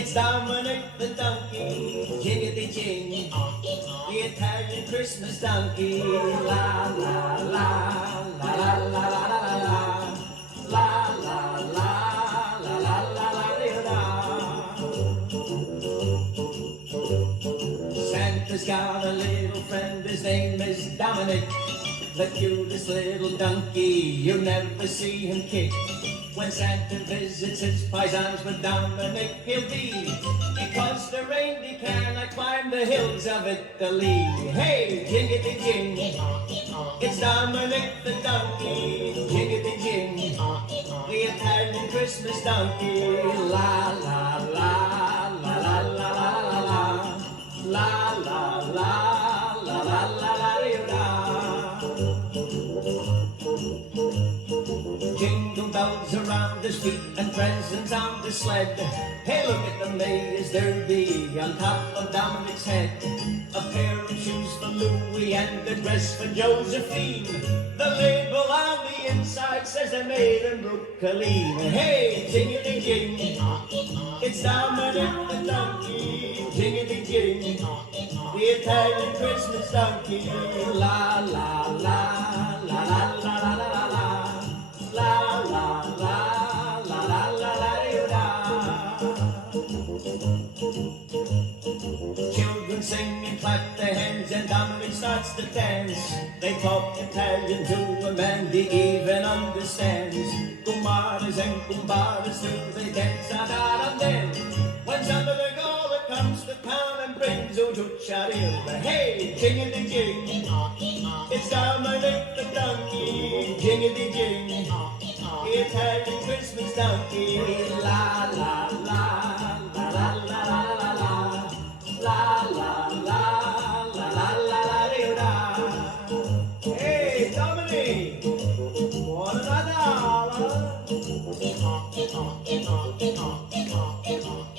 It's Dominic the donkey, jiggity jing, the Italian Christmas donkey. La la la la la la la la la la la la la la la la. Santa's got a little friend, his name is Dominic, the cutest little donkey, you never see him kick. When Santa visits his paisans with Dominic he'll be, because the reindeer cannot climb the hills of Italy. Hey, jiggity jing, it's Dominic the donkey, jiggity jing, the Italian Christmas donkey. La la la la la la la la la la la la la la la. Jingle bells around his feet and presents on the sled. Hey, look at the Mayor's Derby on top of Dominic's head. A pair of shoes for Louis and a dress for Josephine. The label on the inside says they're made in Brooklyn. Hey, jingity jing, it's Dominic the donkey, jingity jing, the Italian Christmas donkey. La la la la la la la la la. La la la la la la la. Children sing and clap their hands and Dominic starts to dance. They talk Italian to a man he even understands. Kumaras and kumbaras do they dance out and then. When Santa the Gola comes to town and brings Ujucharil. Hey, jingity jing, it's Dominic the donkey, jingity jing, the Italian Christmas donkey. La la